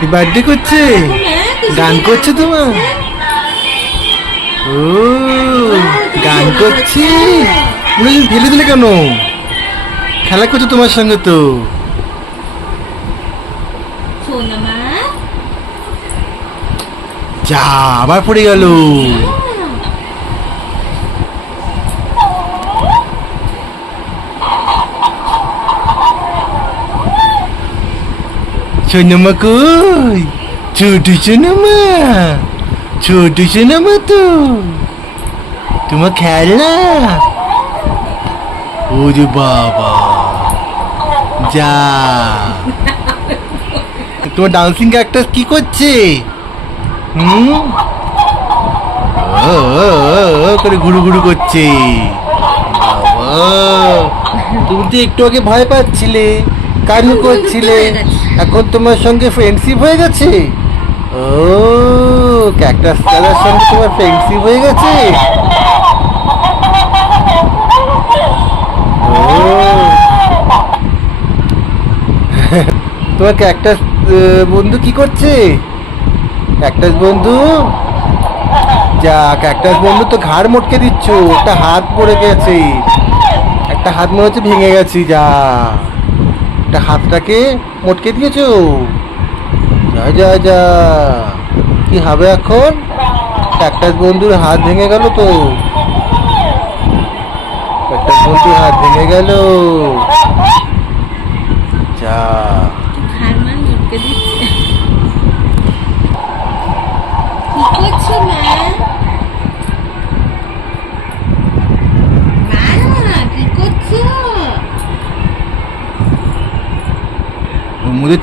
Happy birthday করছে, গান করছে তোমার। ও গান করছে, মনে হয় ফেলে দিলে কেন? খেলা করছে তোমার সঙ্গে তো। যা আবার পড়ে গেল। সোনামা কই, ছোট সোনামা, ছোট সোনামা তো তোমার খেলনা। ওরে বাবা, যা তোমার ডান্সিং ক্যারেক্টার কি করছে? করে ঘুরু ঘুরু করছে। বাবা, তুমি তো একটু আগে ভয় পাচ্ছিলে, কান্না করছিলে, এখন তোমার সঙ্গে ফ্রেন্ডশিপ হয়ে গেছে। ও ক্যাকটাস দাদার সঙ্গে তোমার ফ্রেন্ডশিপ হয়ে গেছে। তোমার ক্যাকটাস বন্ধু কি করছে? ক্যাকটাস বন্ধু, যা ক্যাকটাস বন্ধু তো ঘাড় মটকে দিচ্ছ, একটা হাত পড়ে গেছে, একটা হাত মনে হচ্ছে ভেঙে গেছি। যা একটা হাতটাকে মটকে দিয়েছো। যা যা যা, কি হবে এখন? ক্যাকটাস বন্ধুর হাত ভেঙে গেল তো, ক্যাকটাস বন্ধুর হাত ভেঙে গেল। যা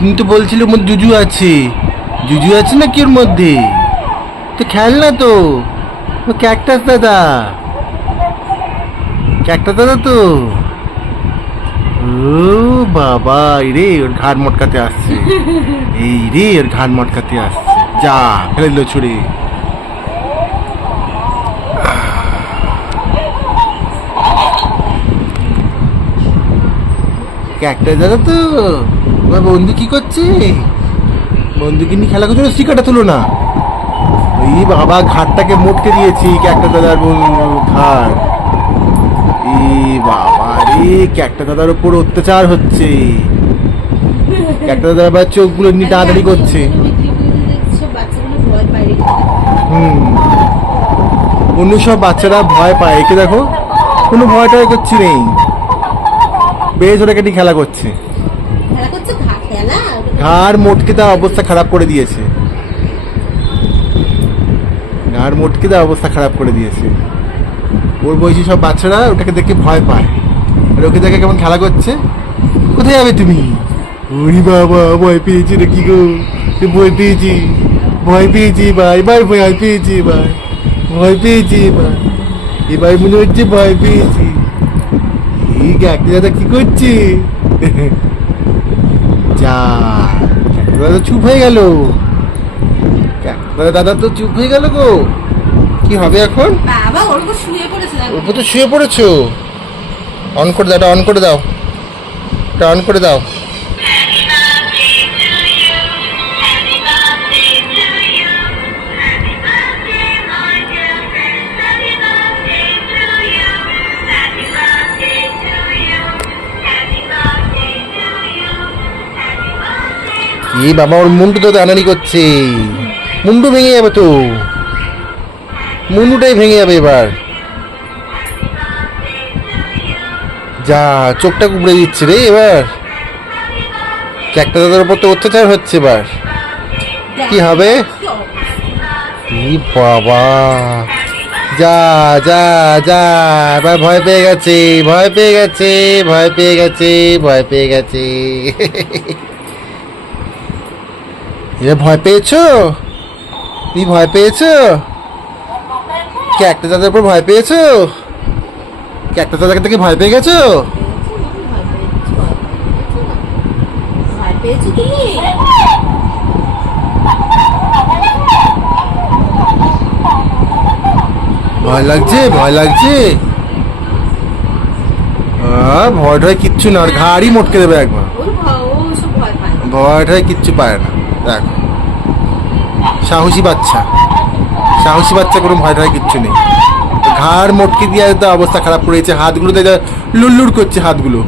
তুমি তো বলছিলে ওর মধ্যে জুজু আছে, জুজু আছে নাকি ওর মধ্যে? তো খেল না তো, ক্যাকটাস দাদা, ক্যাকটাস দাদা তো। ও বাবা, রে ওর ঘাড় মটকাতে আসছে, এই রে ওর ঘাড় মটকাতে আসছে। যা ফেলে দিল ছুড়ে। ক্যাকটাস দাদা তো, তোমার বন্ধু কি করছে? বন্ধুকে নিয়ে খেলা করছো না, স্টিকারটা তুলো না। ওই বাবা, ঘাটটাকে মোটকে দিয়েছি ক্যাকটাস দাদার ঘাড়। এই বাবা রে, ক্যাকটাস দাদার উপর অত্যাচার হচ্ছে। ক্যাকটাস দাদা আবার চোখগুলো নিয়ে টানাটানি করছে। অন্য সব বাচ্চারা ভয় পায়, একে দেখো কোনো ভয় টয় করছি নেই, বেশ ওটাকে নিয়ে খেলা করছে। ঘাড় মোটকে দেওয়া অবস্থা খারাপ করে দিয়েছে, ঘাড় মোটকে দেওয়া অবস্থা খারাপ করে দিয়েছে। ওর বয়সী সব বাচ্চারা ওটাকে দেখে ভয় পায়, আর ওকে দেখে কেমন খেলা করছে। কোথায় যাবে তুমি? ওরে বাবা, ভয় পেয়েছি রে, কি গো ভয় পেয়েছি, ভয় পেয়েছি ভাই, ভাই ভয় পেয়েছি ভাই, ভয় পেয়েছি ভাই, এবার মনে হচ্ছে ভয় পেয়েছি। এই ক্যাকটাস দাদা কি করছে? যা ক্যাকটাস দাদা চুপ হয়ে গেল, ক্যাকটাস দাদা তো চুপ হয়ে গেল গো। কি হবে এখন? বাবা ওর উপর শুয়ে পড়েছে, ওর উপর তো শুয়ে পড়েছো। অন করে দাও, অন করে দাও, অন করে দাও। এই বাবা, ওর মুন্ডু তো টানানি করছে, মুন্ডু ভেঙে যাবে তো, মুন্ডুটাই ভেঙে যাবে এবার। যা চোখটা কুবড়ে দিচ্ছে রে এবার। ক্যাকটাস দাদার উপর তো অত্যাচার হচ্ছে এবার, কি হবে? এই বাবা, যা যা যা, এবার ভয় পেয়ে গেছে, ভয় পেয়ে গেছে, ভয় পেয়ে গেছে, ভয় পেয়ে গেছে। এবার ভয় পেয়েছো? তুমি ভয় পেয়েছো? ক্যাকটাস দাদার উপর ভয় পেয়েছো? ক্যাকটাস দাদাকে থেকে ভয় পেয়ে গেছো? ভয় লাগছে, ভয় লাগছে। ভয় টয় কিচ্ছু না, ঘাড়ই মটকে দেবে একবার। ভয় টয় কিচ্ছু পায় না, দেখো। সাহসী বাচ্চা, সাহসী বাচ্চা, কোনো ভয় টয় কিচ্ছু নেই। ঘাড় মোটকে দিয়ে তো অবস্থা খারাপ করেছে, হাতগুলো দেখে লুড়লুড় করছে হাতগুলো।